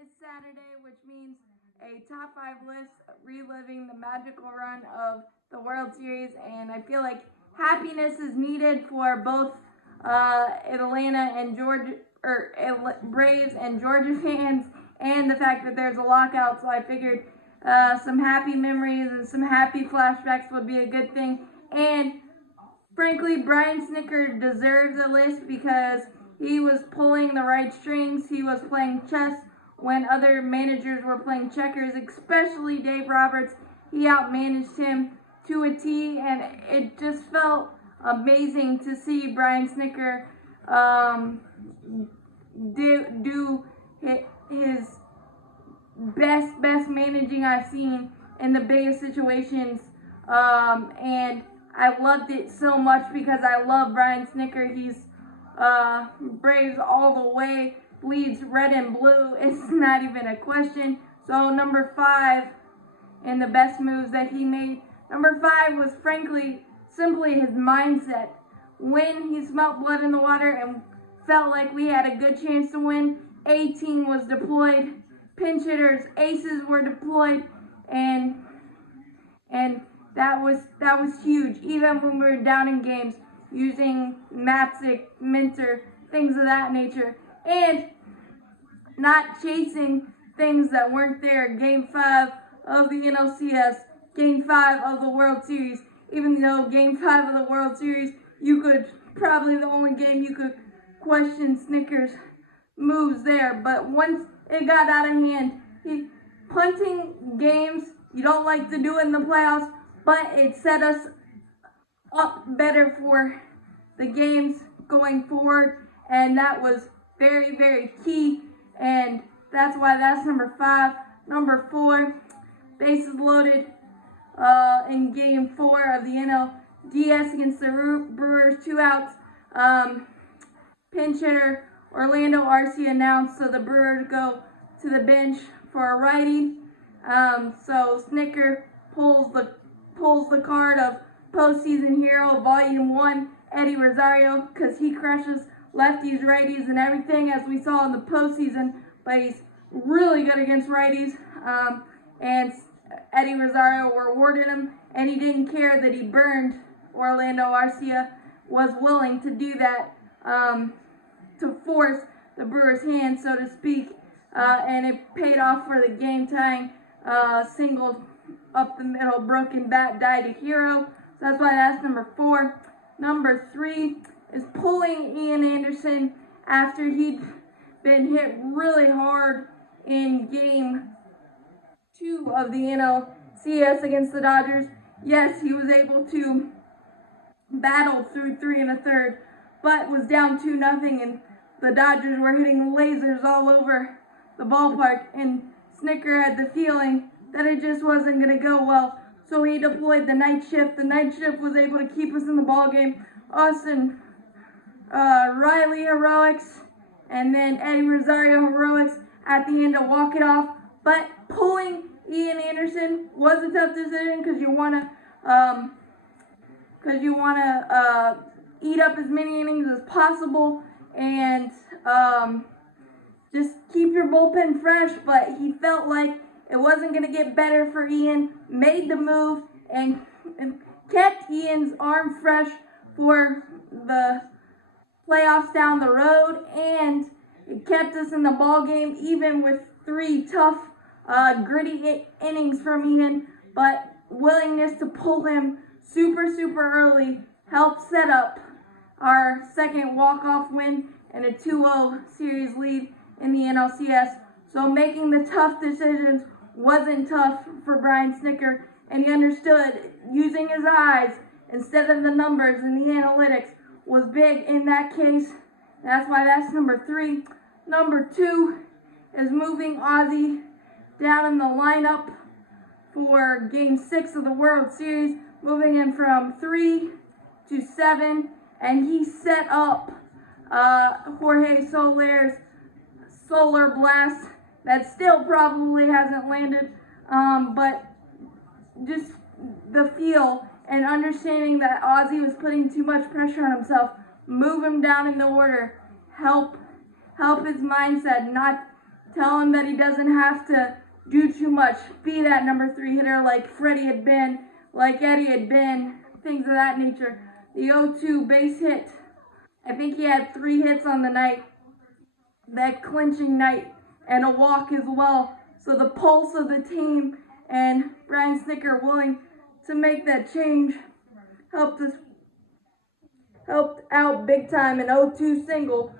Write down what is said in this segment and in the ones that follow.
is Saturday, which means a top 5 list reliving the magical run of the World Series, and I feel like happiness is needed for both Atlanta and Georgia, or Braves and Georgia fans, and the fact that there's a lockout. So I figured some happy memories and some happy flashbacks would be a good thing. And frankly, Brian Snitker deserves a list because he was pulling the right strings. He was playing chess when other managers were playing checkers, especially Dave Roberts. He outmanaged him to a T, and it just felt amazing to see Brian Snitker do his best managing I've seen in the biggest situations, and I loved it so much because I love Brian Snitker. He's Braves all the way, bleeds red and blue. It's not even a question. So number 5 in the best moves that he made. Number 5 was frankly simply his mindset. When he smelt blood in the water and felt like we had a good chance to win, A team was deployed, pinch hitters, aces were deployed, and that was huge. Even when we were down in games, using Matzik, Minter, things of that nature, and not chasing things that weren't there. Game 5 of the NLCS, Game 5 of the World Series. Even though Game 5 of the World Series, you could probably the only game you could question Snitker's moves there. But once it got out of hand, punting games you don't like to do in the playoffs, but it set us up better for the games going forward, and that was very, very key, and that's why that's number 5. Number 4, bases loaded in Game 4 of the NLDS against the Brewers, 2 outs. Pinch hitter Orlando Arcia announced, so the Brewers go to the bench for a righty. So Snitker pulls the card of postseason hero, volume 1, Eddie Rosario, because he crushes lefties, righties, and everything, as we saw in the postseason, but he's really good against righties, and Eddie Rosario rewarded him, and he didn't care that he burned Orlando Arcia, was willing to do that to force the Brewers' hand, so to speak, and it paid off for the game-tying single up the middle, broken bat, died a hero. So that's why that's number 4. Number 3 is pulling Ian Anderson after he'd been hit really hard in Game 2 of the NLCS against the Dodgers. Yes, he was able to battle through 3 1/3, but was down 2-0, and the Dodgers were hitting lasers all over the ballpark, and Snitker had the feeling that it just wasn't going to go well, so he deployed the night shift. The night shift was able to keep us in the ball game. Austin Riley heroics, and then Eddie Rosario heroics at the end to walk it off. But pulling Ian Anderson was a tough decision because you want to eat up as many innings as possible and just keep your bullpen fresh. But he felt like it wasn't going to get better for Ian, made the move, and kept Ian's arm fresh for the playoffs down the road, and it kept us in the ball game even with 3 tough, gritty innings from Ian. But willingness to pull him super early helped set up our second walk-off win and a 2-0 series lead in the NLCS. So making the tough decisions wasn't tough for Brian Snitker, and he understood using his eyes instead of the numbers and the analytics was big in that case. That's why that's number 3. Number 2 is moving Ozzy down in the lineup for Game 6 of the World Series, moving him from 3 to 7, and he set up Jorge Soler's solar blast that still probably hasn't landed, but just the feel and understanding that Ozzy was putting too much pressure on himself, move him down in the order, help his mindset, not Tell him that he doesn't have to do too much. Be that number 3 hitter like Freddie had been, like Eddie had been, things of that nature. The 0-2 base hit. I think he had 3 hits on the night, that clinching night, and a walk as well. So the pulse of the team and Brian Snitker willing to make that change helped out big time. An 0-2 single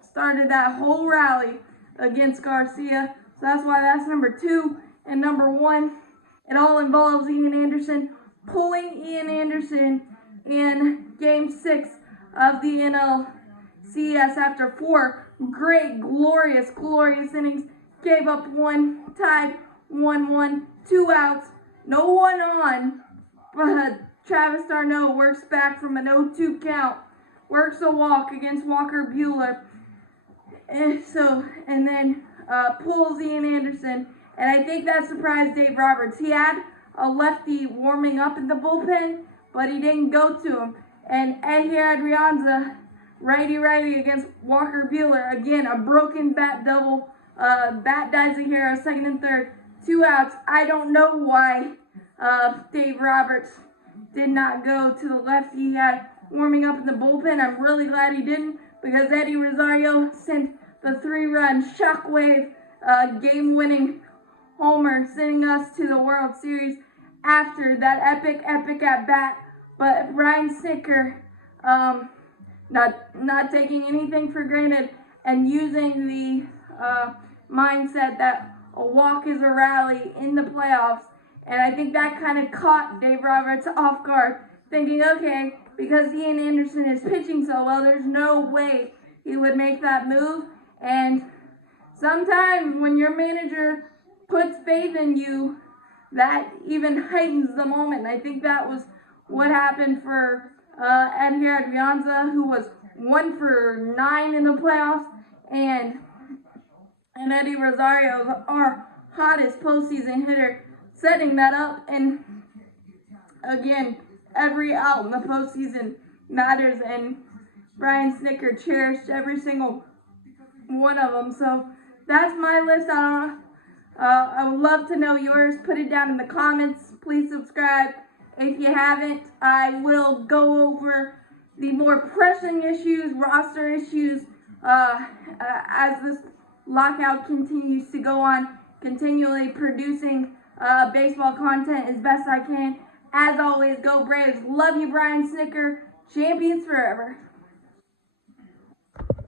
started that whole rally against Garcia. So that's why that's number 2. And number 1, it all involves Ian Anderson, pulling Ian Anderson in Game 6 of the NLCS after 4 great, glorious innings. Gave up 1, tied 1-1, 2 outs, no one on, but Travis d'Arnaud works back from an 0-2 count, works a walk against Walker Buehler, and then pulls Ian Anderson, and I think that surprised Dave Roberts. He had a lefty warming up in the bullpen, but he didn't go to him. And Edgar Adrianza, righty against Walker Buehler, again a broken bat double, bat dies a hero, 2nd and 3rd, 2 outs. I don't know why Dave Roberts did not go to the lefty he had warming up in the bullpen. I'm really glad he didn't, because Eddie Rosario sent the 3-run shockwave game-winning homer, sending us to the World Series after that epic at-bat. But Brian Snitker, not taking anything for granted and using the mindset that a walk is a rally in the playoffs. And I think that kind of caught Dave Roberts off guard, thinking, okay, because Ian Anderson is pitching so well, there's no way he would make that move. And sometimes when your manager puts faith in you, that even heightens the moment. And I think that was what happened for Edgar Adrianza, who was 1 for 9 in the playoffs, and Eddie Rosario, our hottest postseason hitter, setting that up. And again, every out in the postseason matters, and Brian Snitker cherished every single one of them. So that's my list. I would love to know yours. Put it down in the comments. Please subscribe if you haven't. I will go over the more pressing issues, roster issues, as this lockout continues to go on, continually producing baseball content as best I can. As always, go Braves. Love you, Brian Snitker. Champions forever.